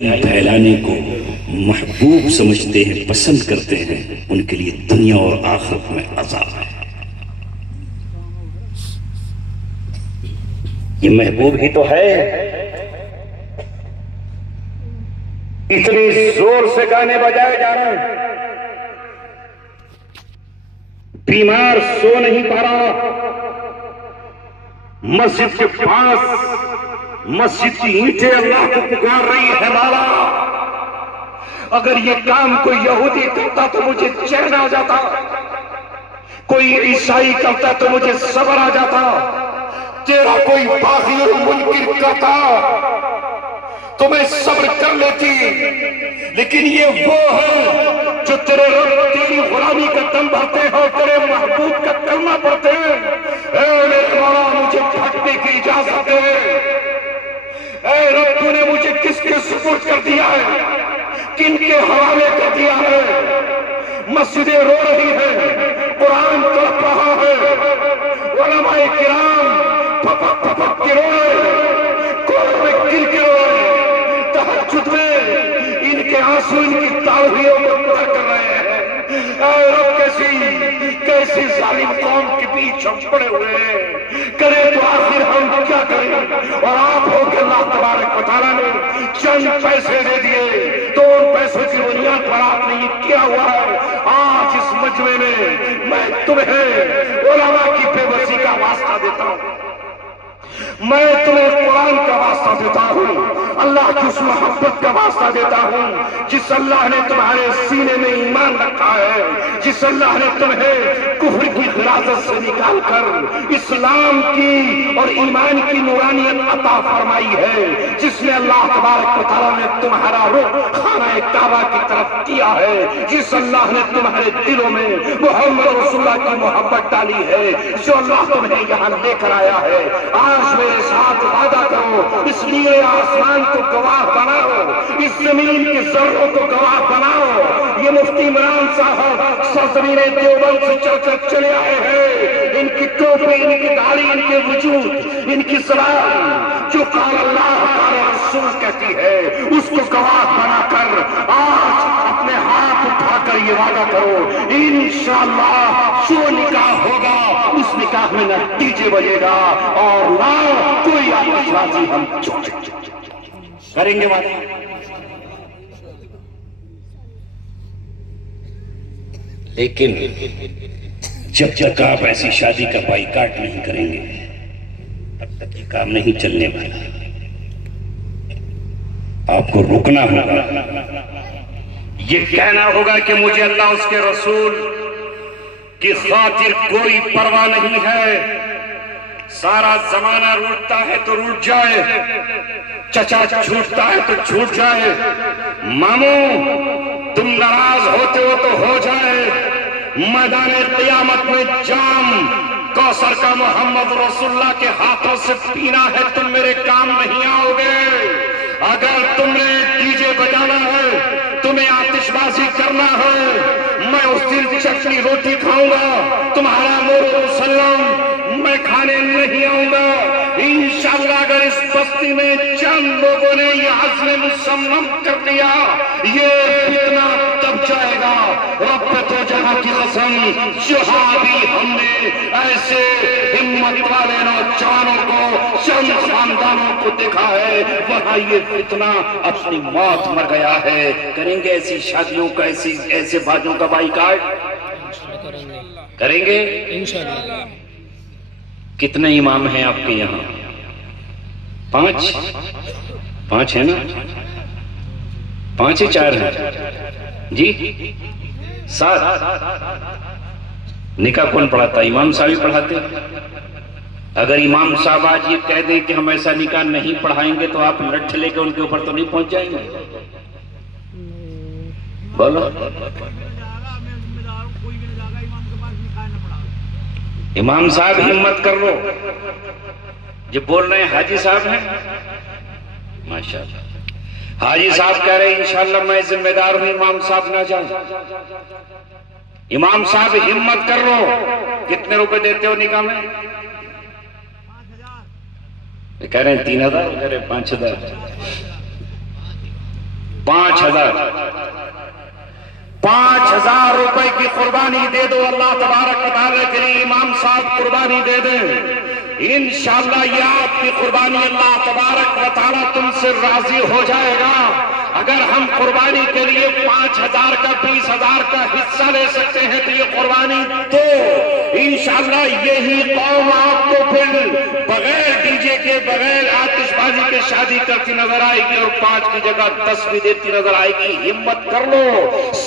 پھیلانے کو محبوب سمجھتے ہیں، پسند کرتے ہیں، ان کے لیے دنیا اور آخرت میں عذاب ہے۔ یہ محبوب ہی تو ہے، اتنی زور سے گانے بجائے جا رہے ہیں، بیمار سو نہیں پا رہا، مسجد کے پاس مسجد کی اینٹیں اللہ کو پکار رہی ہے، مولا اگر یہ کام کوئی یہودی کرتا تو مجھے چین آ جاتا، کوئی عیسائی کرتا تو مجھے صبر آ جاتا، تیرا کوئی باغی اور منکر کرتا تو میں صبر کر لیتی، لیکن یہ وہ ہے جو تیرے رب تیری غلامی کا دم بھرتے ہیں، تیرے محبوب کا کلمہ پڑھتے ہیں۔ اے میرے مولا مجھے بھٹکنے کی اجازت دے، اے رب تو نے مجھے کس کے سپرد کر دیا ہے، کن کے حوالے کر دیا ہے؟ مسجدیں رو رہی ہیں، قرآن تڑپ رہا ہے، علماء کرام پھپک پھپک کے رو رہے ہیں، کوڑ میں گر کے رو رہے ہیں، تہجد میں ان کے آنسو ان کی تاویوں کو تر کر رہے ہیں۔ اے رب کیسی ظالم قوم کے بیچ ہم پڑے ہوئے ہیں، کریں تو آخر ہم کیا کریں؟ اور آپ ہو کہ اللہ تبارک و تعالیٰ نے چند پیسے دے دیے تو ان پیسوں کی بنیاد پر آپ نے یہ کیا ہوا ہے۔ آج اس مجمع میں تمہیں علماء کی بے بسی کا واسطہ دیتا ہوں، میں تمہیں قرآن کا واسطہ دیتا ہوں، اللہ کی اس محبت کا واسطہ دیتا ہوں جس اللہ نے تمہارے سینے میں ایمان رکھا ہے، جس اللہ نے تمہیں کفر کی غلاظت سے نکال کر اسلام کی اور ایمان کی نورانیت عطا فرمائی ہے، جس نے اللہ تبارک و تعالیٰ نے تمہارا رخ خانہ کعبہ کی طرف کیا ہے، جس اللہ نے تمہارے دلوں میں محمد رسول اللہ کی محبت ڈالی ہے، جو اللہ تمہیں یہاں لے کر آیا ہے۔ آج میرے ساتھ وعدہ کرو، اس لیے آسمان کو گواہ بناؤ، اس زمین کے ذروں کو گواہ بناؤ۔ یہ مفتی عمران صاحب سرزمین دیوبند سے چل کر چلے آئے ہیں، ان کی ٹوپی، ان کی داڑھی، ان کے وجود، ان کی زبان جو قال اللہ قال رسول کہتی ہے اس کو گواہ بنا کر آج اپنے ہاتھ اٹھا کر یہ وعدہ کرو، انشاءاللہ جو نکاح ہوگا اس نکاح میں نہ ڈیجے بجے گا اور نہ کوئی آتش بازی ہم کریں گے۔ وعدہ لیکن جب تک آپ ایسی شادی کا بائیکاٹ نہیں کریں گے تب تک یہ کام نہیں چلنے والا، آپ کو رکنا ہوگا، یہ کہنا ہوگا کہ مجھے اللہ اس کے رسول کی خاطر کوئی پرواہ نہیں ہے، سارا زمانہ روٹتا ہے تو روٹ جائے، چچا چھوٹتا ہے تو چھوٹ جائے، ماموں تم ناراض ہوتے ہو تو ہو جائے، میدان قیامت میں جام کوثر کا محمد رسول اللہ کے ہاتھوں سے پینا ہے، تم میرے کام نہیں آؤ گے۔ اگر تم نے ڈی جے بجانا ہے، تمہیں آتش بازی کرنا ہے، میں اس دن چٹنی روٹی کھاؤں گا، تمہارا مور مسلم میں کھانے نہیں آؤں گا۔ انشاءاللہ اگر اس بستی میں چند لوگوں نے یہ عزم مصمم کر لیا، یہ فتنہ تب جائے گا۔ رب تو جہاں کی قسم، جہاں بھی ہم نے ایسے ہمت والے نوجوانوں کو، چند خاندانوں کو دیکھا ہے، وہاں یہ فتنہ اپنی موت مر گیا ہے۔ کریں گے ایسی شادیوں کا، ایسے باجوں کا بائیکاٹ کریں گے انشاءاللہ۔ کتنے امام ہیں آپ کے یہاں؟ پانچ ہیں نا؟ 5 یا 4 ہیں جی؟ 7۔ نکاح کون پڑھاتا؟ امام صاحب ہی پڑھاتے۔ اگر امام صاحب آج یہ کہہ دیں کہ ہم ایسا نکاح نہیں پڑھائیں گے تو آپ لٹھ لے کے ان کے اوپر تو نہیں پہنچ جائیں گے؟ بولو۔ امام صاحب ہمت کر لو، جو بول رہے ہیں حاجی صاحب ہیں، ماشاءاللہ حاجی صاحب کہہ رہے ہیں انشاءاللہ میں ذمہ دار ہوں، امام صاحب نہ جائیں۔ امام صاحب ہمت کر لو۔ کتنے روپے دیتے ہو نکاح میں؟ کہہ رہے ہیں 3000، کہہ رہے ہیں 5000۔ 5,000 روپے کی قربانی دے دو اللہ تبارک و تعالیٰ کے لیے، امام صاحب قربانی دے دیں، انشاءاللہ یہ آپ کی قربانی اللہ تبارک و تعالیٰ تم سے راضی ہو جائے گا۔ اگر ہم قربانی کے لیے 5,000 کا 20,000 کا حصہ لے سکتے ہیں تو یہ قربانی دو، انشاءاللہ یہی قوم آپ کو پھر بغیر ڈی جے کے، بغیر آتش بازی کے شادی کرتی نظر آئے گی، اور 5 کی جگہ 10 بھی دیتی نظر آئے گی۔ ہمت کر لو،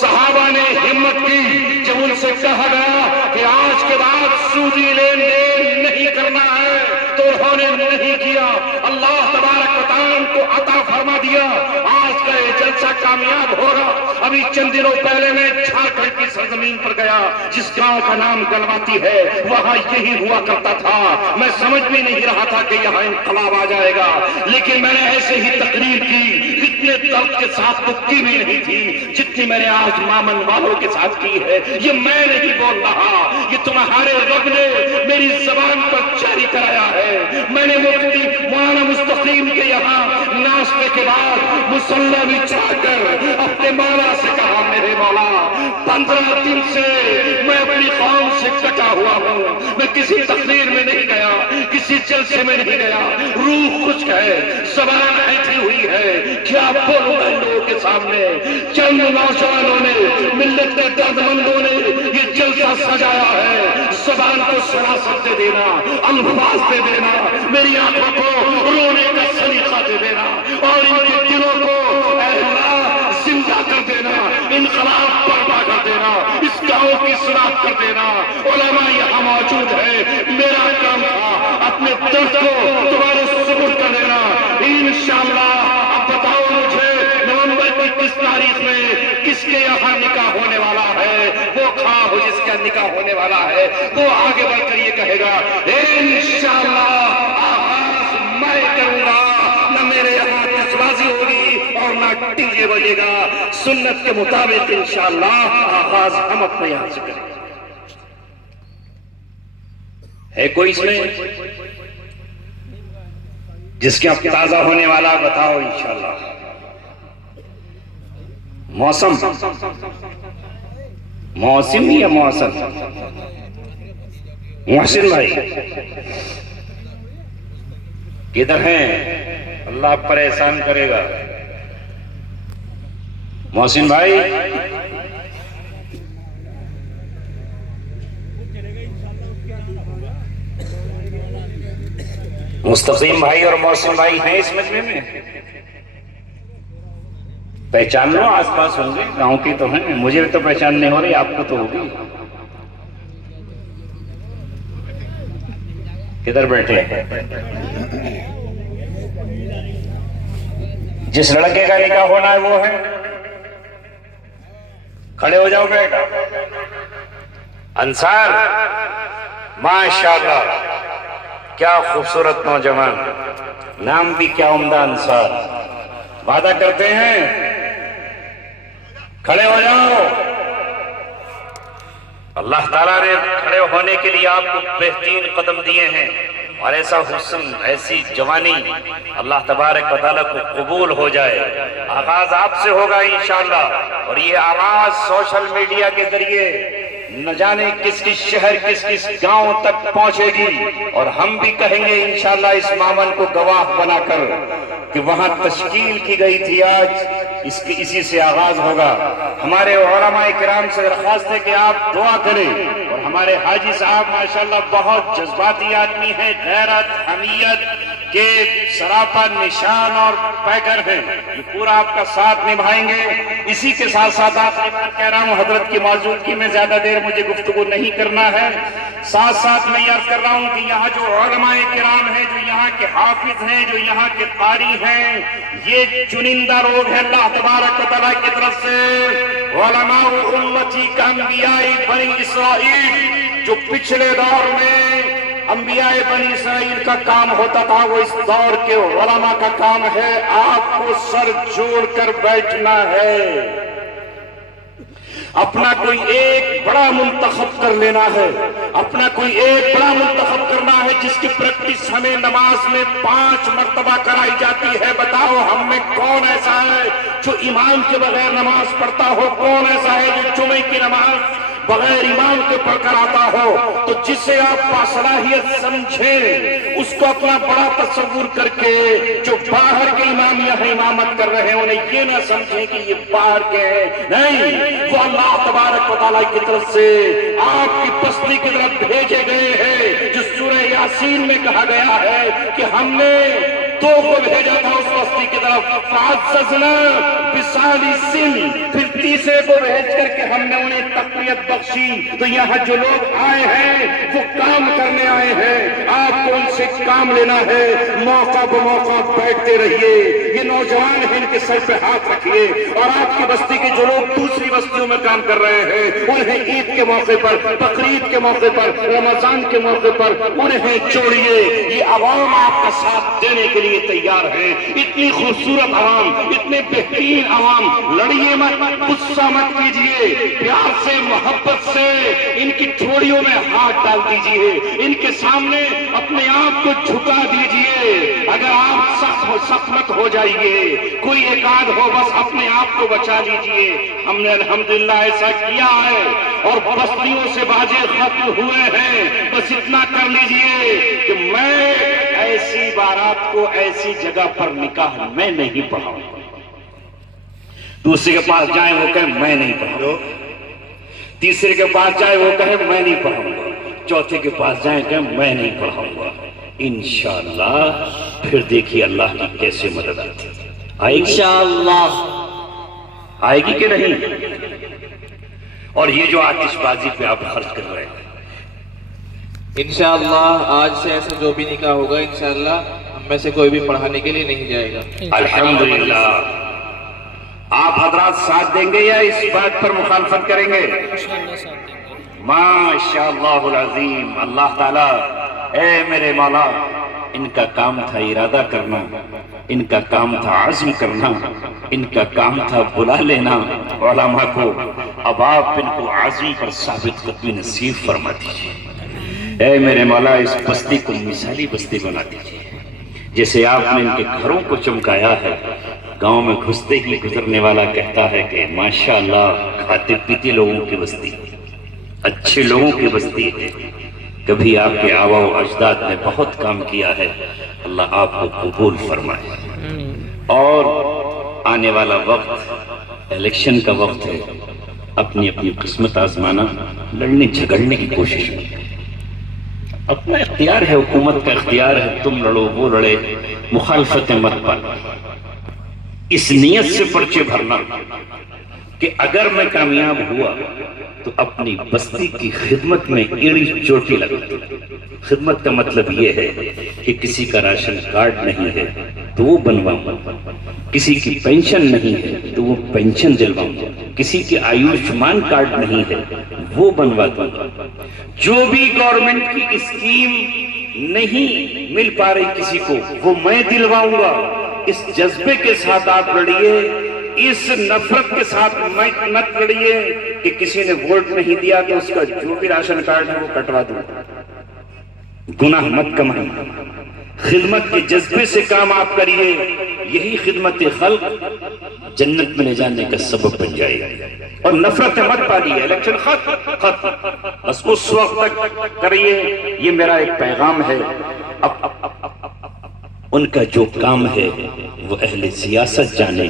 صحابہ نے ہمت کی جب ان سے کہا گیا کہ آج کے بعد سودی لین دین نہیں کرنا ہے تو انہوں نے نہیں کیا، اللہ تبارک و تعالیٰ ان کو عطا فرما دیا، آج کا یہ جلسہ کامیاب ہوگا۔ ابھی چند دنوں پہلے میں جھارکھنڈ کی سرزمین پر گیا جس گاؤں کا نام گلواتی ہے، وہاں یہی ہوا کرتا تھا، میں سمجھ بھی نہیں رہا تھا کہ یہاں انقلاب آ جائے گا، لیکن میں نے ایسے ہی تقریر کی، اتنے درد کے ساتھ تو کی بھی نہیں تھی جتنی میں نے آج مامن والوں کے ساتھ کی ہے۔ یہ میں نہیں بول رہا، یہ تمہارے رب نے میری زبان پر جاری کرایا ہے۔ میں نے مفتی مولانا مستقیم کے یہاں ناشتے کے بعد مصلی بچھا کر اپنے مولا سے کہا، میرے مولا 15 دن سے میں اپنی قوم سے کٹا ہوا ہوں، میں کسی تقریر میں نہیں گیا، کسی جلسے میں نہیں گیا، روح خشک ہے، زبان ایٹھی ہوئی ہے، کیا بولوں میں لوگوں کے سامنے۔ چند نوجوانوں نے، ملت کے درد مندوں نے یہ جلسہ سجایا ہے، زبان کو سراست دے دینا، الفاظ دے دینا، میری آنکھوں کو رونے کا سلیقہ دے دینا، اور ان کے دلوں کو اے اللہ زندہ کر دینا، انقلاب برپا کر دینا، اس گاؤں کی صلاح کر دینا۔ علماء یہاں موجود ہے، میرا کام تھا اپنے درد کو تمہارے سپرد کر دینا، انشاءاللہ۔ اب بتاؤ مجھے نومبر کی کس تاریخ میں کس کے یہاں نکاح ہونے والا ہے؟ وہ کھا ہو جس کا نکاح ہونے والا ہے، وہ آگے بڑھ کر یہ کہے گا انشاءاللہ آغاز میں کروں گا، نہ میرے یہاں آتش بازی ہوگی اور نہ ڈی جے بجے گا، سنت کے مطابق انشاءاللہ آغاز ہم اپنے یہاں سے کریں گے۔ ہے کوئی اس میں جس کے اب تازہ ہونے والا بتاؤ انشاءاللہ۔ موسم یا موسم؟ محسن بھائی کدھر ہیں؟ اللہ آپ پر احسان کرے گا۔ محسن بھائی مستقیم بھائی اور محسن بھائی ہیں اس مجمع میں؟ پہچان لو، آس پاس ہوں گے، گاؤں کی تو ہیں، مجھے تو پہچان نہیں ہو رہی، آپ کو تو ہوگی۔ کدھر بیٹھے؟ جس لڑکے کا نکاح ہونا ہے وہ ہے، کھڑے ہو جاؤ بیٹا۔ انصار ماشاءاللہ، کیا خوبصورت نوجوان، نام بھی کیا عمدہ، انصار۔ وعدہ کرتے ہیں کھڑے ہو جاؤ۔ اللہ تعالیٰ نے کھڑے ہونے کے لیے آپ کو بہترین قدم دیے ہیں، اور ایسا حسن، ایسی جوانی اللہ تبارک و تعالیٰ کو قبول ہو جائے۔ آغاز آپ سے ہوگا انشاءاللہ، اور یہ آواز سوشل میڈیا کے ذریعے نہ جانے کس کس شہر، کس کس گاؤں تک پہنچے گی، اور ہم بھی کہیں گے انشاءاللہ اس مامن کو گواہ بنا کر کہ وہاں تشکیل کی گئی تھی، آج اسی سے آغاز ہوگا۔ ہمارے علماء کرام سے درخواست ہے کہ آپ دعا کریں، اور ہمارے حاجی صاحب ماشاءاللہ بہت جذباتی آدمی ہیں، غیرت، حمیت کے سراپا نشان اور پیکر ہیں، یہ پورا آپ کا ساتھ نبھائیں گے۔ اسی کے ساتھ ساتھ آپ کہہ رہا ہوں، حضرت کی موجودگی میں زیادہ دیر مجھے گفتگو نہیں کرنا ہے، ساتھ ساتھ میں یہ عرض کر رہا ہوں کہ یہاں جو علماء کرام ہیں، جو یہاں کے حافظ ہیں، جو یہاں کے قاری ہیں، یہ چنندہ لوگ ہیں اللہ تبارک و تعالیٰ کی طرف سے۔ علماء امتی کا انبیاء بنی اسرائیل، جو پچھلے دور میں انبیاء بنی اسرائیل کا کام ہوتا تھا، وہ اس دور کے علماء کا کام ہے۔ آپ کو سر جوڑ کر بیٹھنا ہے، اپنا کوئی ایک بڑا منتخب کر لینا ہے، اپنا کوئی ایک بڑا منتخب کرنا ہے جس کی پریکٹس ہمیں نماز میں 5 مرتبہ کرائی جاتی ہے۔ بتاؤ ہم میں کون ایسا ہے جو امام کے بغیر نماز پڑھتا ہو؟ کون ایسا ہے جو جمعے کی نماز بغیر امام کے پڑھ کر آتا ہو؟ تو جسے آپ باصلاحیت سمجھیں، اس کو اپنا بڑا تصور کر کے جو باہر کے امام یہاں امامت کر رہے ہیں انہیں یہ نہ سمجھیں کہ یہ باہر کے ہیں، نہیں، وہ اللہ تبارک و تعالیٰ کی طرف سے آپ کی بستی کی طرف بھیجے گئے ہیں۔ جو سورہ یاسین میں کہا گیا ہے کہ ہم نے 2 کو بھیجا تھا اس بستی کی طرف، فَعَزَّزْنَا بِثَالِثٍ، پھر تیسرے کو بھیج کر کے ہم نے انہیں تقویت بخشی۔ تو یہاں جو لوگ آئے ہیں وہ کام کرنے آئے ہیں، آپ کو ان سے کام لینا ہے۔ موقع بموقع بیٹھتے رہیے، یہ نوجوان ہیں، ان کے سر پہ ہاتھ رکھیے، اور آپ کی بستی کے جو لوگ دوسری بستیوں میں کام کر رہے ہیں انہیں عید کے موقع پر، بقرعید کے موقع پر، رمضان کے موقع پر انہیں جوڑیے۔ یہ عوام آپ کا ساتھ دینے کے لیے تیار ہیں، اتنی خوبصورت عوام، اتنے بہترین عوام۔ لڑیے مت، غصہ مت کیجیے، پیار سے، محبت سے ان کی ٹھوڑیوں میں ہاتھ ڈال دیجیے، ان کے سامنے اپنے آپ کو جھکا دیجیے۔ اگر آپ سخت مت ہو جائیے، کوئی ایک آدھ ہو، بس اپنے آپ کو بچا لیجیے۔ ہم نے الحمدللہ ایسا کیا ہے اور بستیوں سے باجے ختم ہوئے ہیں۔ بس اتنا کر لیجیے کہ میں ایسی بارات کو ایسی جگہ پر نکاح میں نہیں پڑھاؤں گا۔ دوسرے کے پاس جائیں وہ کہیں میں نہیں پڑھاؤں گا، تیسرے کے پاس جائیں وہ کہیں میں نہیں پڑھاؤں گا، چوتھے کے پاس جائیں کہیں میں نہیں پڑھاؤں گا۔ انشاءاللہ پھر دیکھیے اللہ کی کیسے مدد آتی ہے۔ آئے گی انشاءاللہ، آئے گی کہ نہیں؟ اور یہ جو آتش بازی پہ آپ خرچ کر رہے ہیں، انشاءاللہ آج سے ایسا جو بھی نکاح ہوگا انشاءاللہ ہم میں سے کوئی بھی پڑھانے کے لیے نہیں جائے گا۔ الحمدللہ آپ حضرات ساتھ دیں گے یا اس بات پر مخالفت کریں گے؟ ماشاءاللہ العظیم۔ اللہ تعالیٰ، اے میرے مولا، ان کا کام تھا ارادہ کرنا، ان کا کام تھا عزم کرنا، ان کا کام تھا بلا لینا علماء کو۔ اب آپ ان کو عزم پر ثابت قدمی نصیب فرما دیجیے۔ اے میرے مولا، اس بستی کو مثالی بستی بنا دیجیے، جیسے آپ نے ان کے گھروں کو چمکایا ہے۔ گاؤں میں گھستے ہی گزرنے والا کہتا ہے کہ ماشاءاللہ کھاتے پیتے لوگوں کی بستی، اچھے لوگوں کی بستی ہے۔ کبھی آپ کے آبا و اجداد نے بہت کام کیا ہے، اللہ آپ کو قبول فرمائے۔ اور آنے والا وقت الیکشن کا وقت ہے، اپنی اپنی قسمت آزمانا، لڑنے جھگڑنے کی کوشش میں اپنا اختیار ہے، حکومت کا اختیار ہے، تم لڑو وہ لڑے، مخالفتیں مت پانا۔ اس نیت سے پرچے بھرنا کہ اگر میں کامیاب ہوا تو اپنی بستی کی خدمت میں ایڑی چوٹی لگا دوں۔ خدمت کا مطلب یہ ہے کہ کسی کا راشن کارڈ نہیں ہے تو وہ بنواؤں گا، کسی کی پینشن نہیں ہے تو وہ پینشن دلواؤں گا، کسی کی آیوشمان کارڈ نہیں ہے وہ بنوا دوں گا۔ جو بھی گورنمنٹ کی اسکیم نہیں مل پا رہی کسی کو وہ میں دلواؤں گا۔ اس جذبے کے ساتھ آپ لڑیے، اس نفرت کے ساتھ مت لڑیے کہ کسی نے ووٹ نہیں دیا تو اس کا جو بھی راشن کارڈ ہے وہ کٹوا دوں۔ گناہ مت کمائیں، خدمت کے جذبے سے کام آپ کریے، یہی خدمت خلق جنت میں لے جانے کا سبب بن جائے گا۔ اور نفرت مت پالیے، الیکشن ختم، بس اس وقت تک کریے۔ یہ میرا ایک پیغام ہے۔ ان کا جو کام ہے وہ اہل سیاست جانے،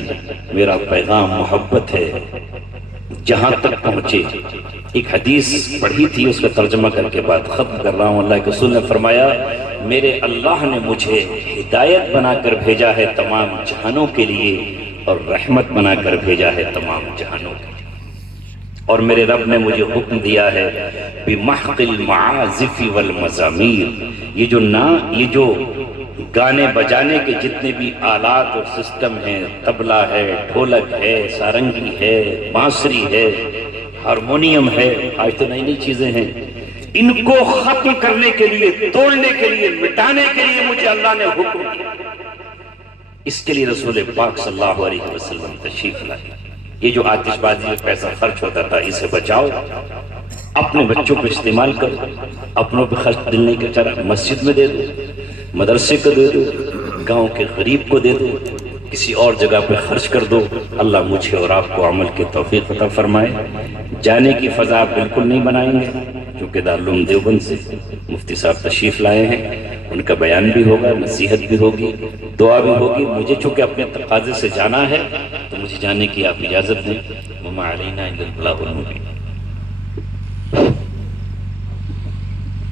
میرا پیغام محبت ہے، جہاں تک پہنچے۔ ایک حدیث پڑھی تھی، اس کا ترجمہ کر کے بعد ختم کر رہا ہوں۔ اللہ کے رسول نے فرمایا، میرے اللہ نے مجھے ہدایت بنا کر بھیجا ہے تمام جہانوں کے لیے، اور رحمت بنا کر بھیجا ہے تمام جہانوں کے لیے۔ اور میرے رب نے مجھے حکم دیا ہے بِمَحْقِ الْمَعَازِفِ وَالْمَزَامِيرِ، یہ جو گانے بجانے کے جتنے بھی آلات اور سسٹم ہیں، طبلہ ہے، ڈھولک ہے، سارنگی ہے، بانسری ہے، ہارمونیم ہے، آج تو نئی نئی چیزیں ہیں، ان کو ختم کرنے کے لیے، توڑنے کے لیے، مٹانے کے لیے مجھے اللہ نے حکم دیا۔ اس کے لیے رسول پاک صلی اللہ علیہ وسلم تشریف لائے۔ یہ جو آتش بازی میں پیسہ خرچ ہوتا تھا اسے بچاؤ، اپنے بچوں پہ استعمال کرو، اپنوں پہ خرچ دل نہیں کرتا، مسجد میں دے دو، مدرسے کو دے دو، گاؤں کے غریب کو دے دو، کسی اور جگہ پہ خرچ کر دو۔ اللہ مجھے اور آپ کو عمل کی توفیق عطا فرمائے۔ جانے کی فضا بالکل نہیں بنائیں گے، کیونکہ دارالعلوم دیوبند سے مفتی صاحب تشریف لائے ہیں، ان کا بیان بھی ہوگا، نصیحت بھی ہوگی، دعا بھی ہوگی۔ مجھے چونکہ اپنے تقاضے سے جانا ہے تو مجھے جانے کی آپ اجازت دیں۔ وما علینا الا البلاغ المبین۔